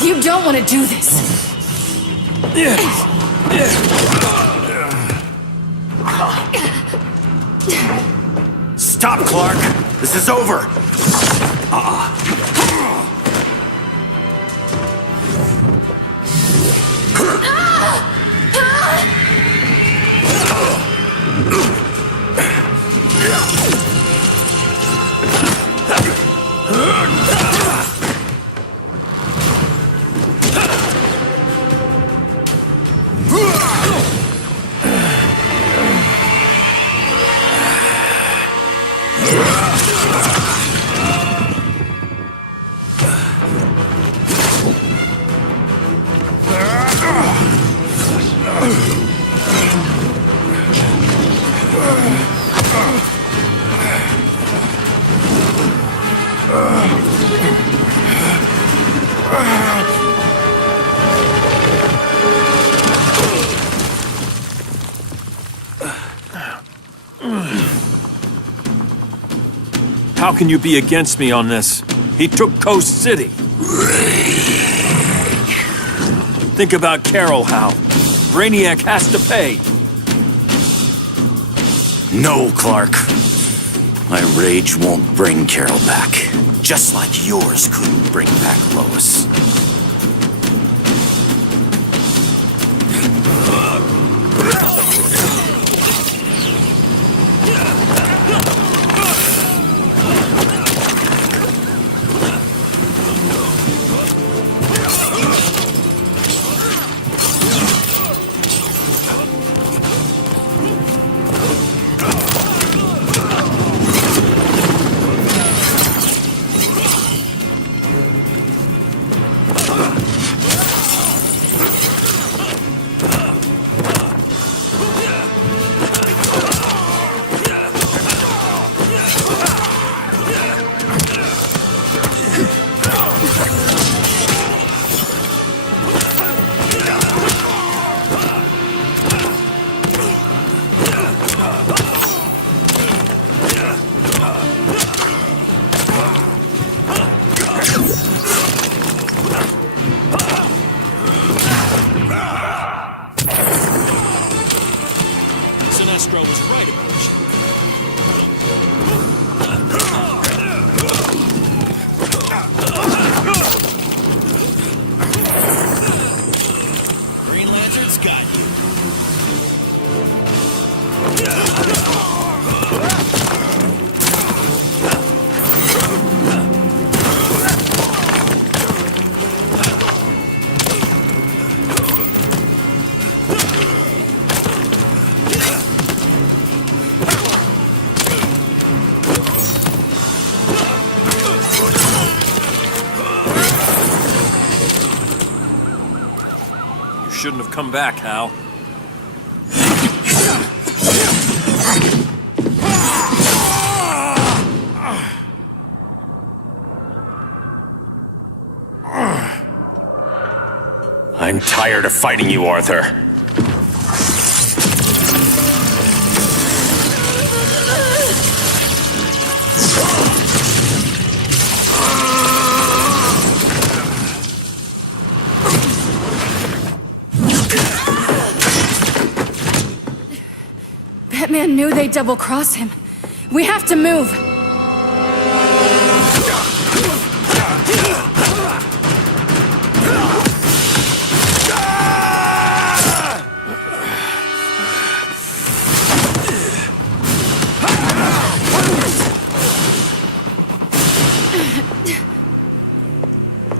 You don't want to do this. Stop, Clark! This is over! How can you be against me on this? He took Coast City. Think about Carol, Hal. Brainiac has to pay. No, Clark. My rage won't bring Carol back. Just like yours couldn't bring back Lois. Sinestro was right about you. Green Lantern's got you. Shouldn't have come back, Hal. I'm tired of fighting you, Arthur. Batman knew they'd double-cross him. We have to move.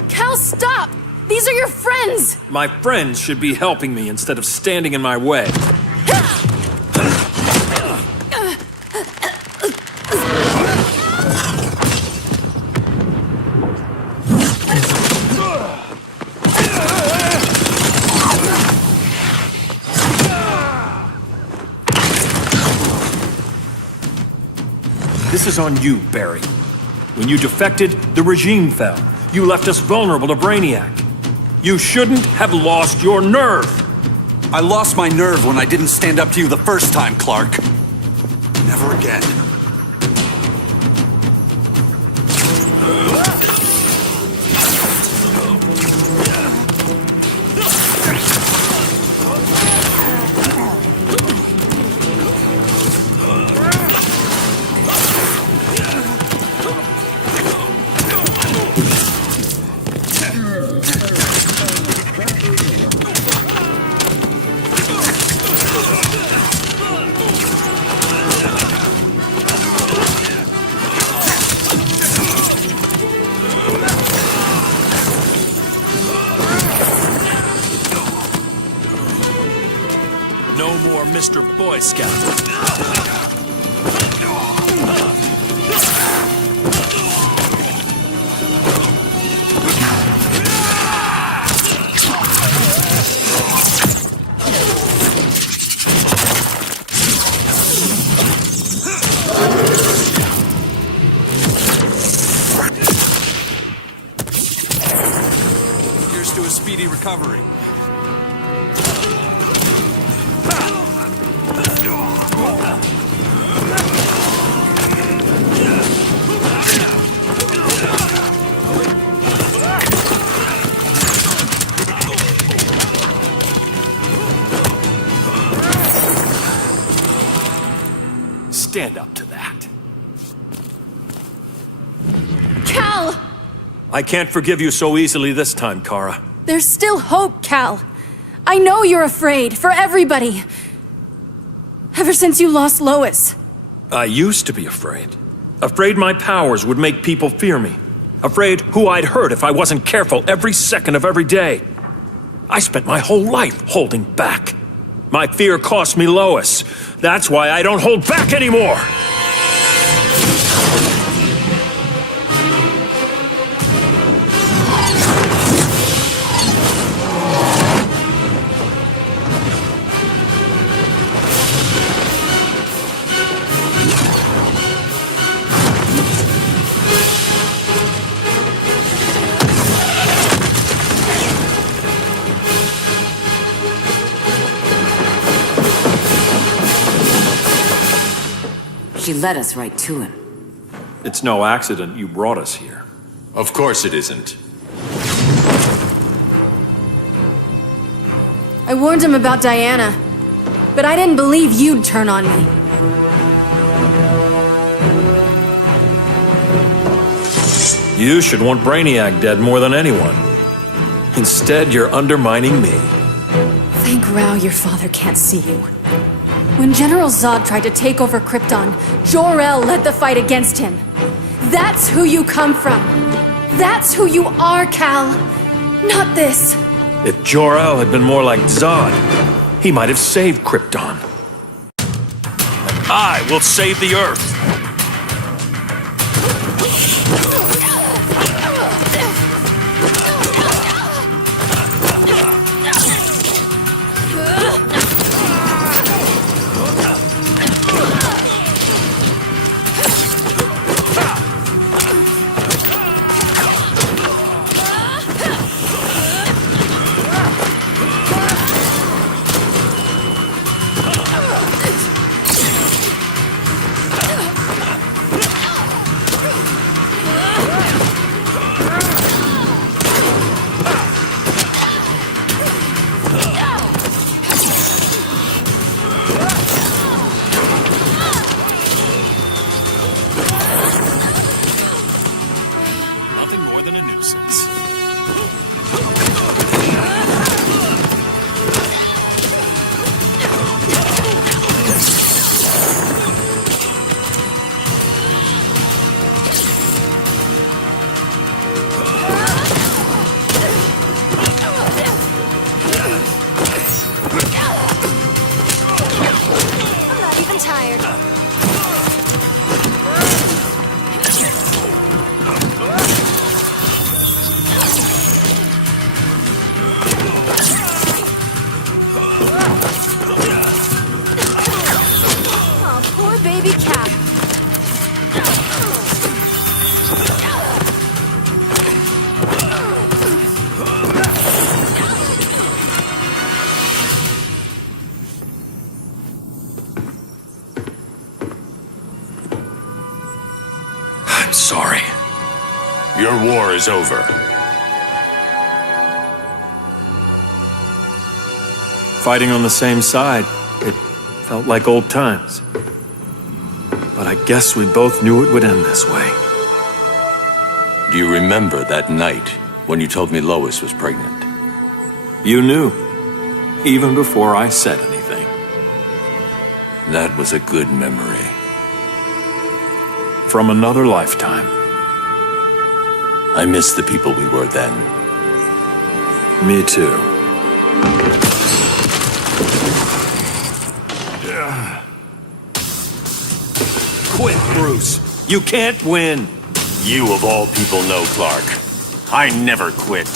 Cal, stop! These are your friends! My friends should be helping me instead of standing in my way. This is on you, Barry. When you defected, the regime fell. You left us vulnerable to Brainiac. You shouldn't have lost your nerve. I lost my nerve when I didn't stand up to you the first time, Clark. Never again. No more Mr. Boy Scout. Here's to a speedy recovery. Stand up to that. Cal! I can't forgive you so easily this time, Kara. There's still hope, Cal. I know you're afraid, for everybody. Ever since you lost Lois. I used to be afraid. Afraid my powers would make people fear me. Afraid who I'd hurt if I wasn't careful every second of every day. I spent my whole life holding back. My fear cost me Lois. That's why I don't hold back anymore! She led us right to him. It's no accident you brought us here. Of course it isn't. I warned him about Diana, but I didn't believe you'd turn on me. You should want Brainiac dead more than anyone. Instead, you're undermining me. Thank Rao your father can't see you. When General Zod tried to take over Krypton, Jor-El led the fight against him. That's who you come from. That's who you are, Cal. Not this. If Jor-El had been more like Zod, he might have saved Krypton. And I will save the Earth. I'm sorry. Your war is over. Fighting on the same side, it felt like old times. But I guess we both knew it would end this way. Do you remember that night when you told me Lois was pregnant? You knew, even before I said anything. That was a good memory. From another lifetime. I miss the people we were then. Me too. Quit, Bruce. You can't win. You of all people know, Clark. I never quit.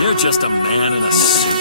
You're just a man in a suit.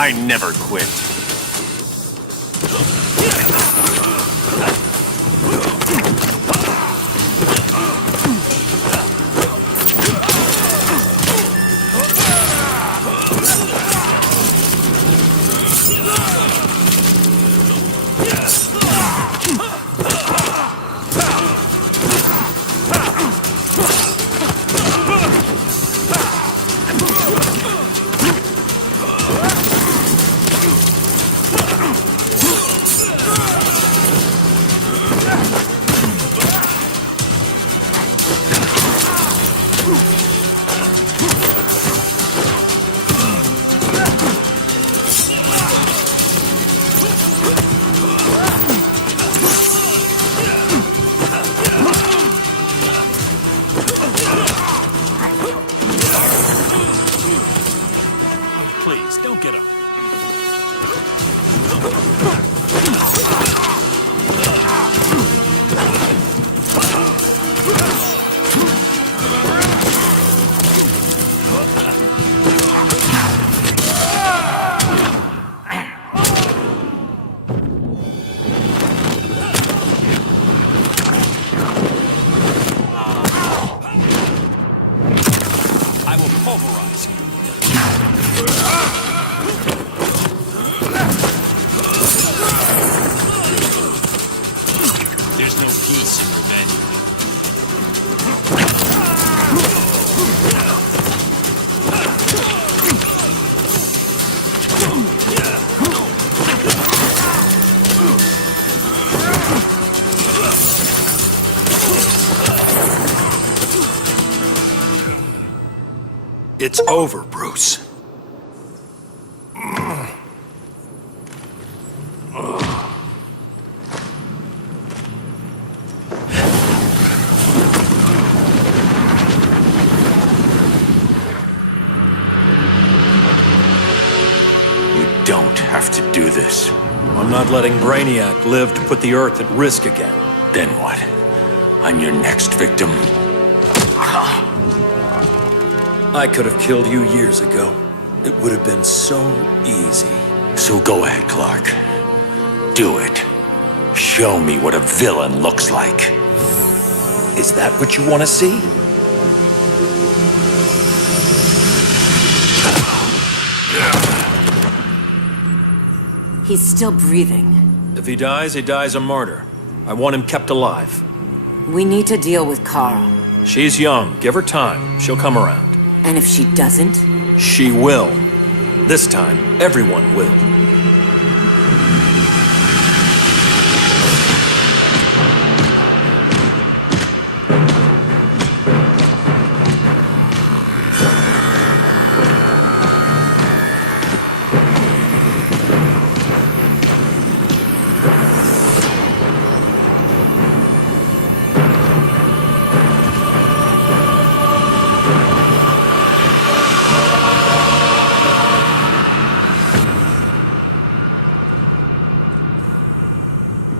I never quit. Please, don't get up. I will pulverize you. There's no peace in revenge. It's over, Bruce. Don't have to do this. I'm not letting Brainiac live to put the Earth at risk again. Then what? I'm your next victim. I could have killed you years ago. It would have been so easy. So go ahead, Clark. Do it. Show me what a villain looks like. Is that what you want to see? He's still breathing. If he dies a martyr. I want him kept alive. We need to deal with Kara. She's young. Give her time. She'll come around. And if she doesn't? She will. This time, everyone will.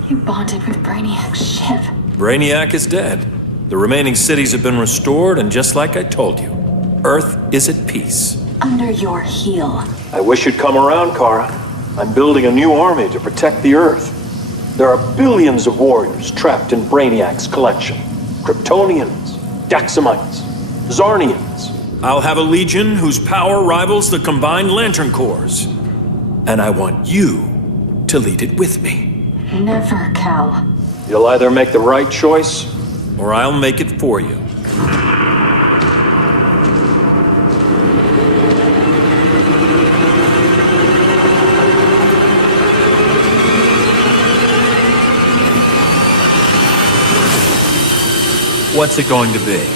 You bonded with Brainiac's ship. Brainiac is dead. The remaining cities have been restored, and just like I told you, Earth is at peace. Under your heel. I wish you'd come around, Kara. I'm building a new army to protect the Earth. There are billions of warriors trapped in Brainiac's collection. Kryptonians, Daxamites, Zarnians. I'll have a legion whose power rivals the combined Lantern Corps. And I want you to lead it with me. Never, Cal. You'll either make the right choice, or I'll make it for you. What's it going to be?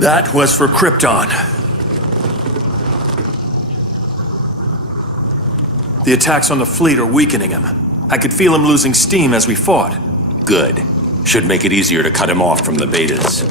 That was for Krypton. The attacks on the fleet are weakening him. I could feel him losing steam as we fought. Good. Should make it easier to cut him off from the betas.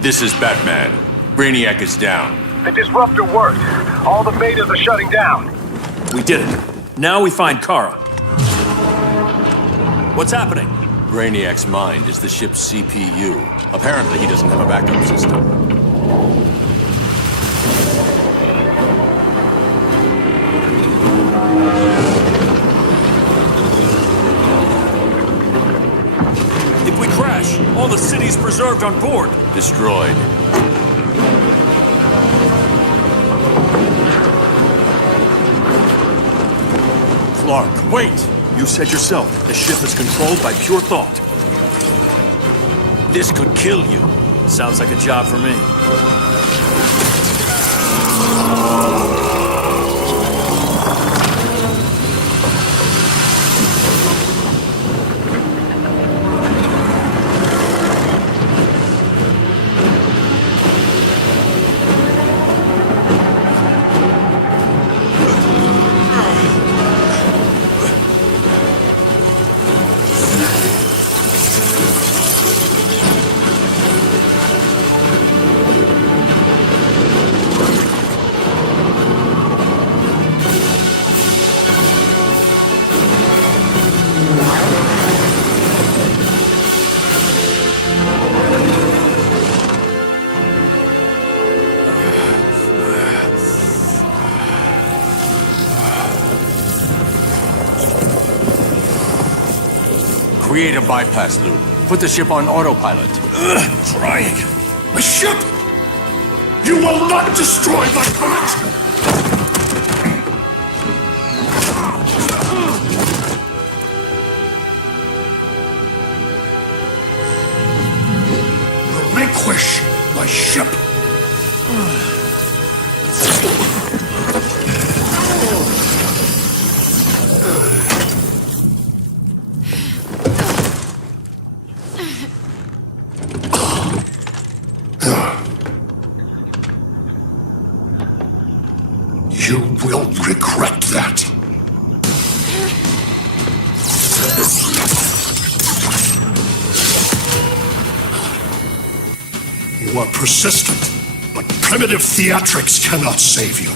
This is Batman. Brainiac is down. The disruptor worked. All the betas are shutting down. We did it. Now we find Kara. What's happening? Brainiac's mind is the ship's CPU. Apparently he doesn't have a backup system. If we crash, all the city's preserved on board. Destroyed. Clark, wait! You said yourself, the ship is controlled by pure thought. This could kill you. Sounds like a job for me. Create a bypass loop. Put the ship on autopilot. Trying. My ship! You will not destroy my collection! Relinquish my ship! You will regret that. You are persistent, but primitive theatrics cannot save you.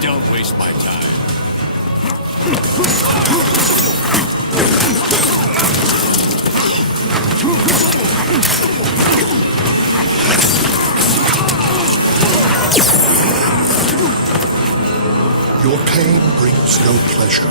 Don't waste my time. Your pain brings no pleasure.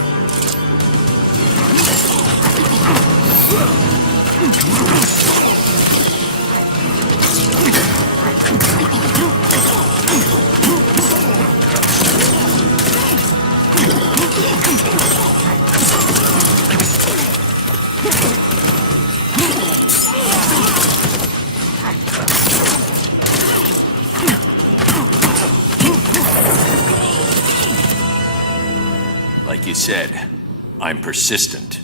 Like you said, I'm persistent.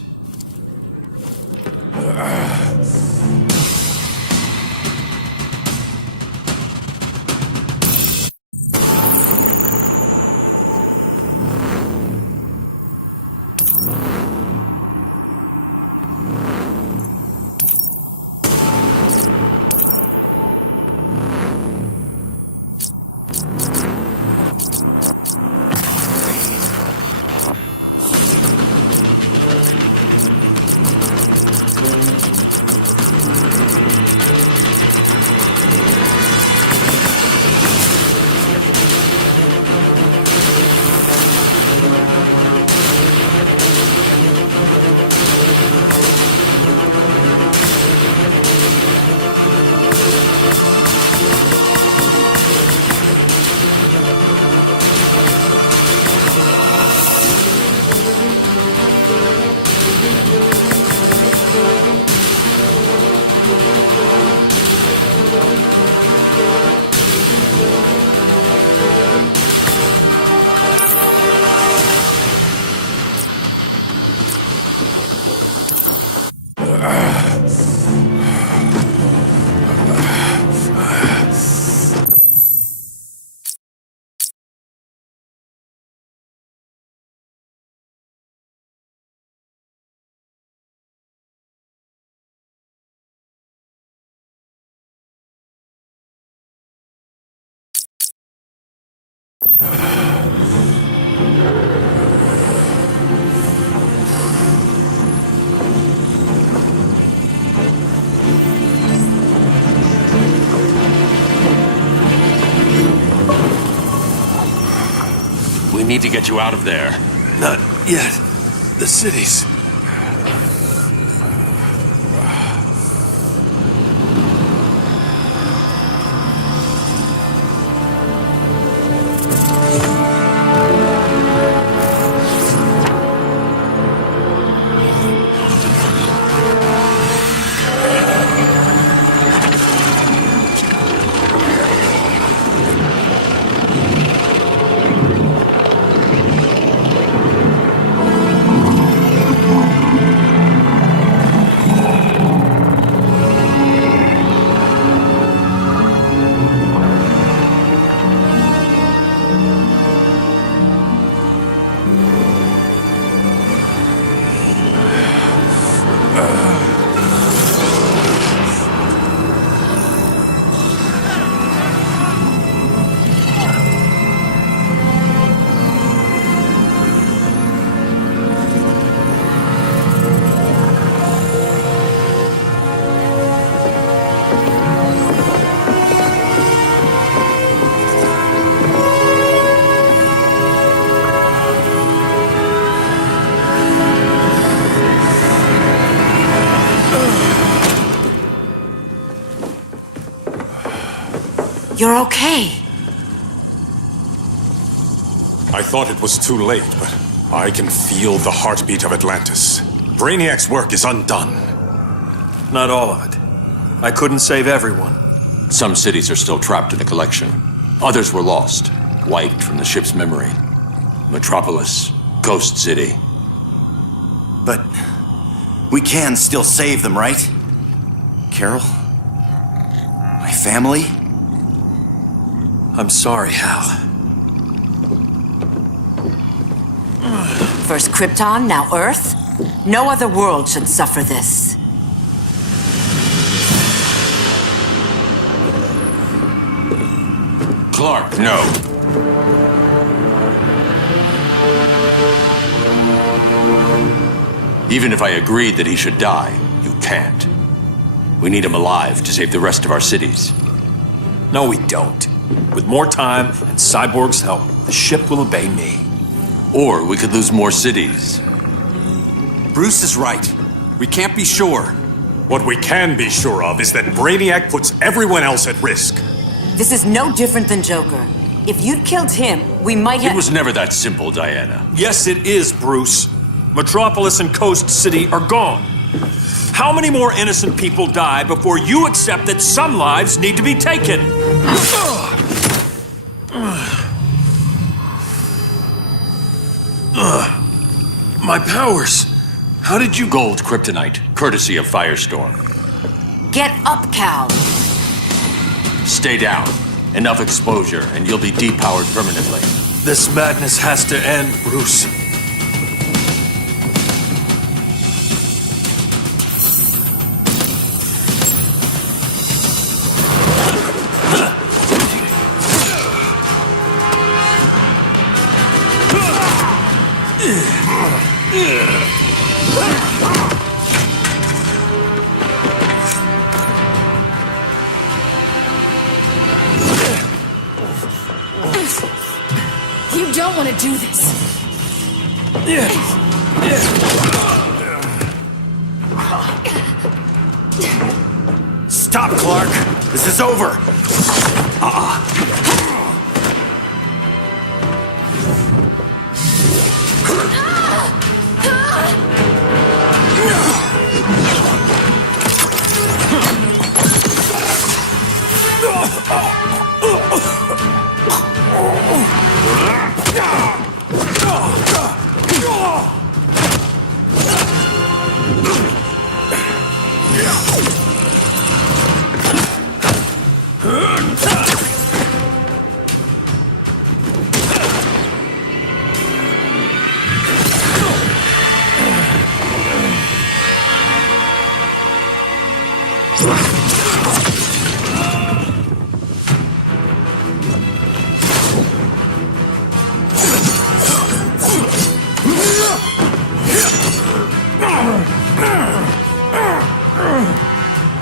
We need to get you out of there. Not yet. The city's... You're okay. I thought it was too late, but I can feel the heartbeat of Atlantis. Brainiac's work is undone. Not all of it. I couldn't save everyone. Some cities are still trapped in the collection. Others were lost, wiped from the ship's memory. Metropolis, Ghost City. But we can still save them, right? Carol? My family? I'm sorry, Hal. First Krypton, now Earth? No other world should suffer this. Clark, no. Even if I agreed that he should die, you can't. We need him alive to save the rest of our cities. No, we don't. With more time and Cyborg's help, the ship will obey me. Or we could lose more cities. Bruce is right. We can't be sure. What we can be sure of is that Brainiac puts everyone else at risk. This is no different than Joker. If you'd killed him, we might have— It was never that simple, Diana. Yes, it is, Bruce. Metropolis and Coast City are gone. How many more innocent people die before you accept that some lives need to be taken? My powers. How did you... Gold kryptonite, courtesy of Firestorm. Get up, Cal. Stay down. Enough exposure, and you'll be depowered permanently. This madness has to end, Bruce. You don't want to do this. Stop, Clark! This is over!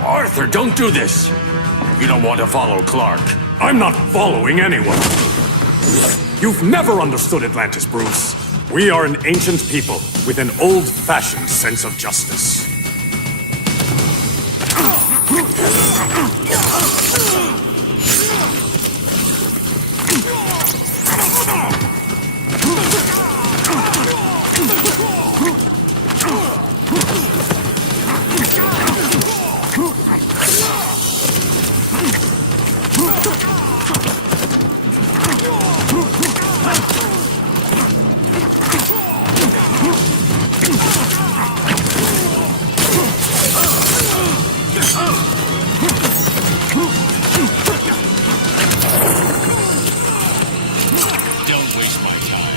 Arthur, don't do this! You don't want to follow Clark. I'm not following anyone. You've never understood Atlantis, Bruce. We are an ancient people with an old-fashioned sense of justice. Don't waste my time.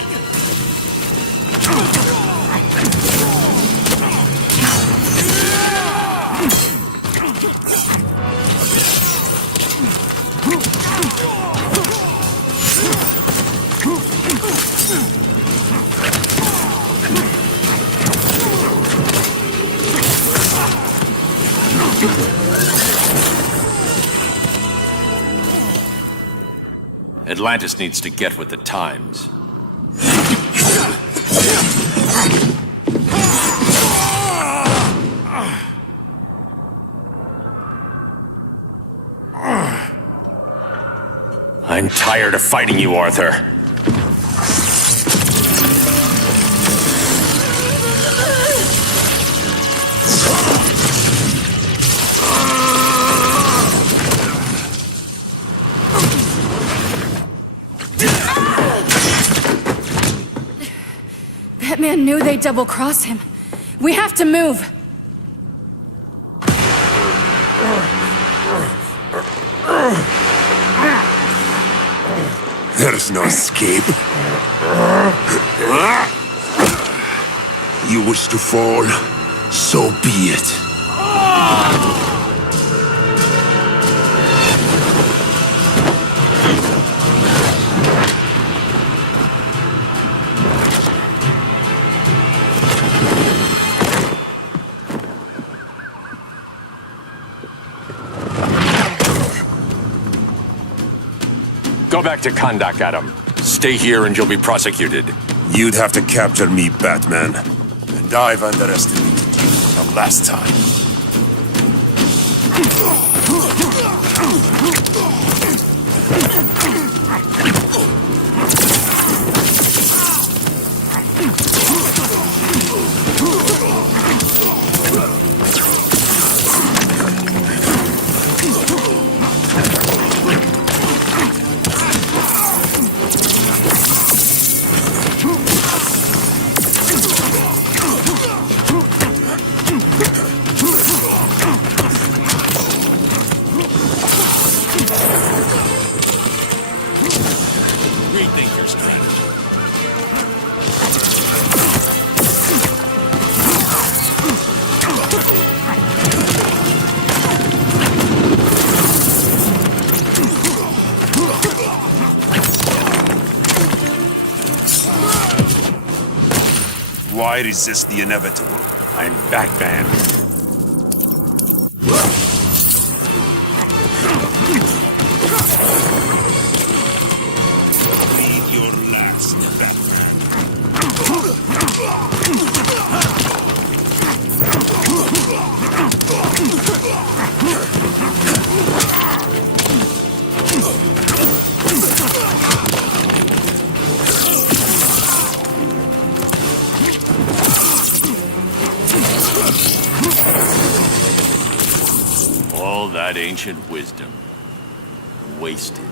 Atlantis needs to get with the times. I'm tired of fighting you, Arthur. That man knew they'd double-cross him. We have to move. There is no escape. You wish to fall, so be it. back to Kandak, Adam. Stay here and you'll be prosecuted. You'd have to capture me, Batman. And I've underestimated you the last time. Rethink your strategy. Why resist the inevitable? I'm Batman. Be your last, Batman. All that ancient wisdom. Wasted.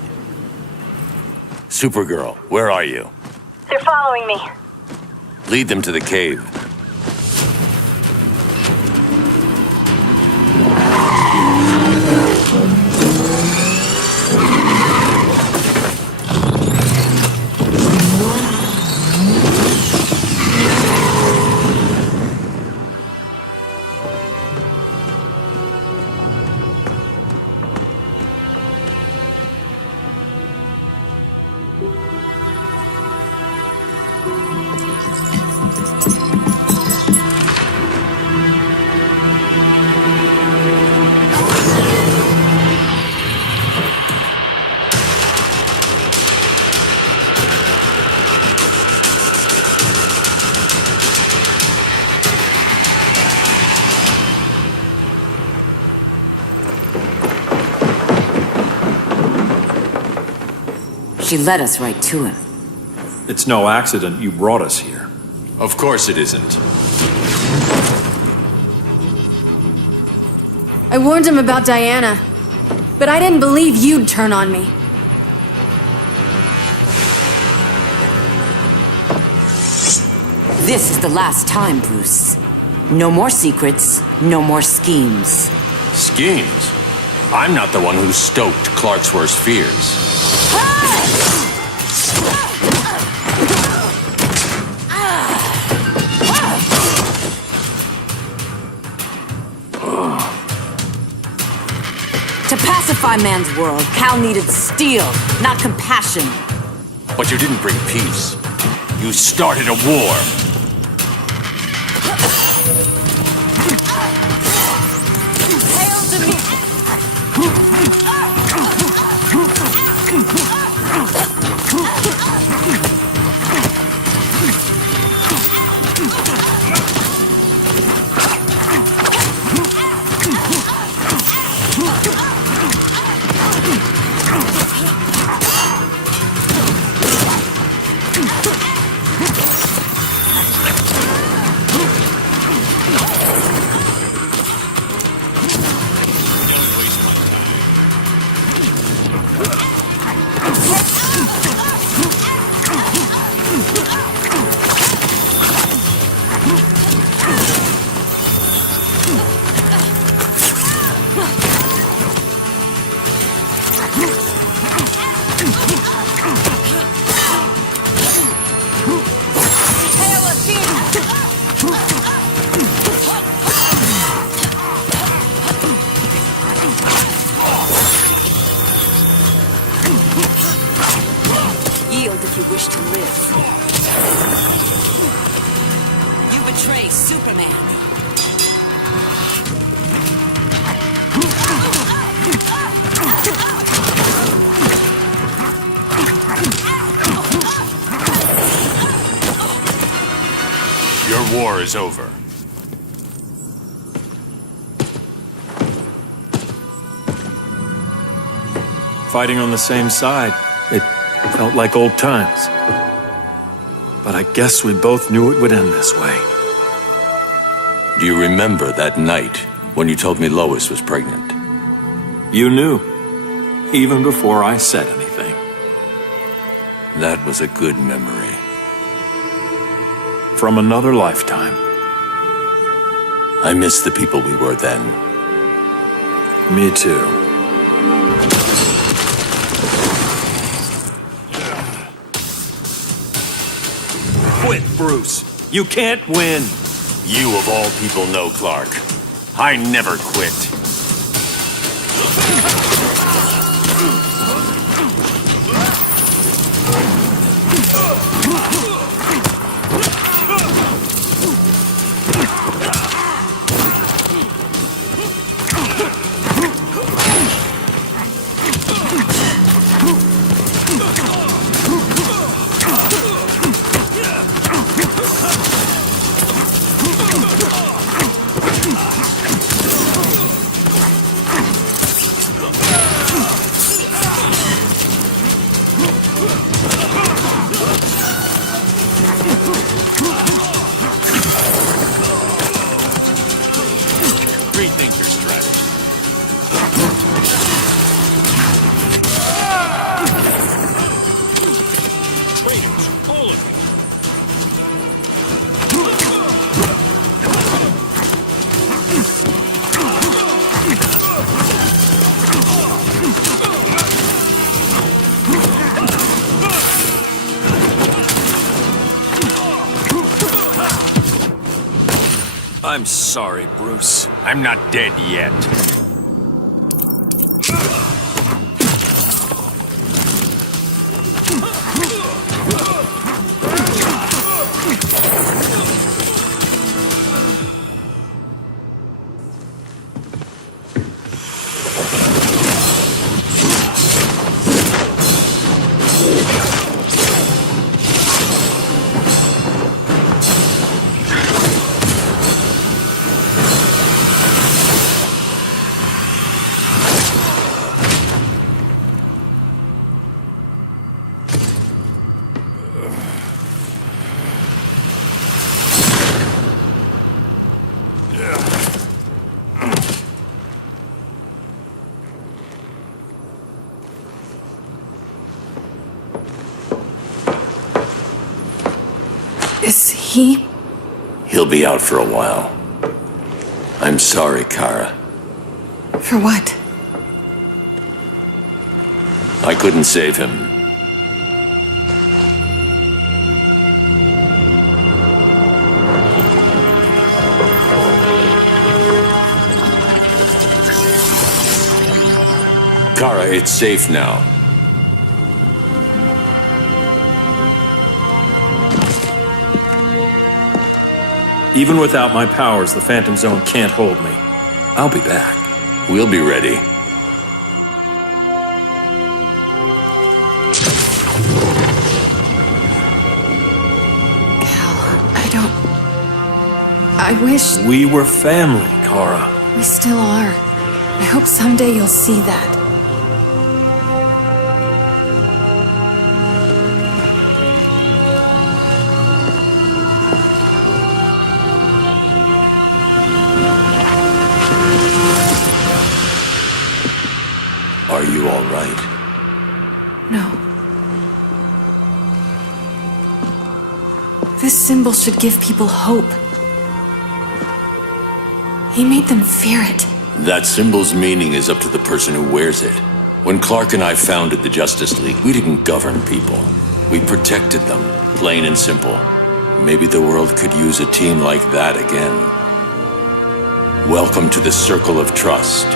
Supergirl, where are you? They're following me. Lead them to the cave. She led us right to him. It's no accident you brought us here. Of course it isn't. I warned him about Diana, but I didn't believe you'd turn on me. This is the last time, Bruce. No more secrets, no more schemes. Schemes? I'm not the one who stoked Clark's worst fears. To pacify man's world, Cal needed steel, not compassion. But you didn't bring peace. You started a war. Hail to me! Yield if you wish to live. You betray Superman. Your war is over. Fighting on the same side, it felt like old times. But I guess we both knew it would end this way. Do you remember that night when you told me Lois was pregnant? You knew, even before I said anything. That was a good memory. From another lifetime. I miss the people we were then. Me too. Quit, Bruce. You can't win. You of all people know, Clark. I never quit. Rethink your strategy. Traitors, all of you. I'm sorry, Bruce. I'm not dead yet. Is he? He'll be out for a while. I'm sorry, Kara. For what? I couldn't save him. Kara, it's safe now. Even without my powers, the Phantom Zone can't hold me. I'll be back. We'll be ready. I wish We were family, Kara. we still are. I hope someday you'll see that. Are you all right? No. This symbol should give people hope. He made them fear it. That symbol's meaning is up to the person who wears it. When Clark and I founded the Justice League, we didn't govern people. We protected them, plain and simple. Maybe the world could use a team like that again. Welcome to the Circle of Trust.